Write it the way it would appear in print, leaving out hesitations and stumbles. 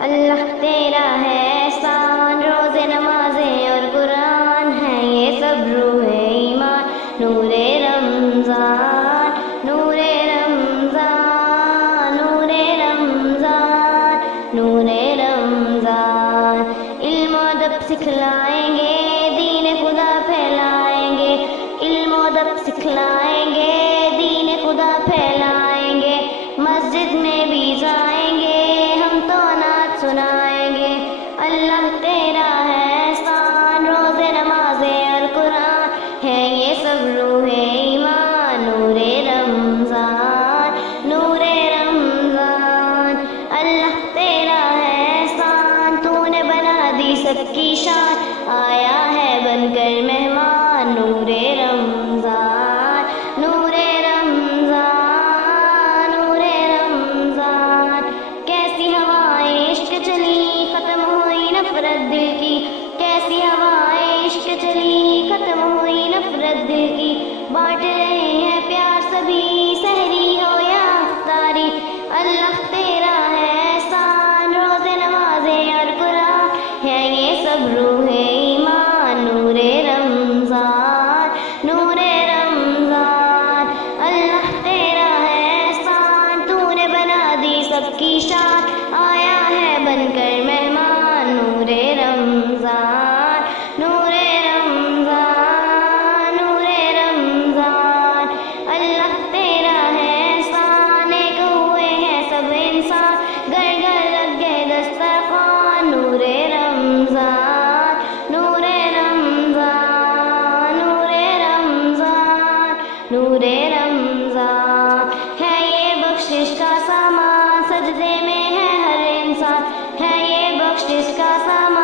اللہ تیرا ہے احسان، روزے نمازیں اور قرآن ہے یہ سب روح ایمان، نور رمضان، نور رمضان، نور رمضان، نور رمضان۔ علم و ادب سکھلائیں گے، دین خدا پھیلائیں گے، علم و ادب سکھلائیں گے، دین خدا پھیلائیں گے، مسجد میں بھی جائیں گے، ہم تو نعت سنائیں گے۔ اللہ تیرا ہے احسان، روزے نمازیں اور قرآن ہے یہ سب روح ایمان، نور رمضان، نور رمضان۔ اللہ تیرا ہے احسان، تو نے بنا دی سب کی شان، آیا ہے بن کر مہمان، نور رمضان، نور رمضان، نور رمضان۔ کیسی ہوائیں عشق چلی ختم ہوئی نفرت دل کی، کیسی ہوائیں عشق چلی ختم ہوئی نفرت دل کی، بانٹ رہے ہیں پیار سبھی سحری ہو یا افطاری۔ اللہ تیرا ہے احسان، روزے نمازیں اور قرآن ہے یہ سب روح ایمان، نور رمضان، نور رمضان۔ اللہ تیرا ہے احسان، تو نے بنا دی سب کی شان، آیا ہے بن کر مہمان، نور رمضان، نور رمضان، نور رمضان۔ اللہ تیرا ہے احسان، ایک ہوئے ہیں سب انسان، گھر گھر لگ گئے دسترخوان، نور رمضان، نور رمضان، نور رمضان، نور رمضان۔ ہے یہ بخشش کا سامان، سجدے میں ہے ہر انسان، ہے یہ بخشش کا سامان۔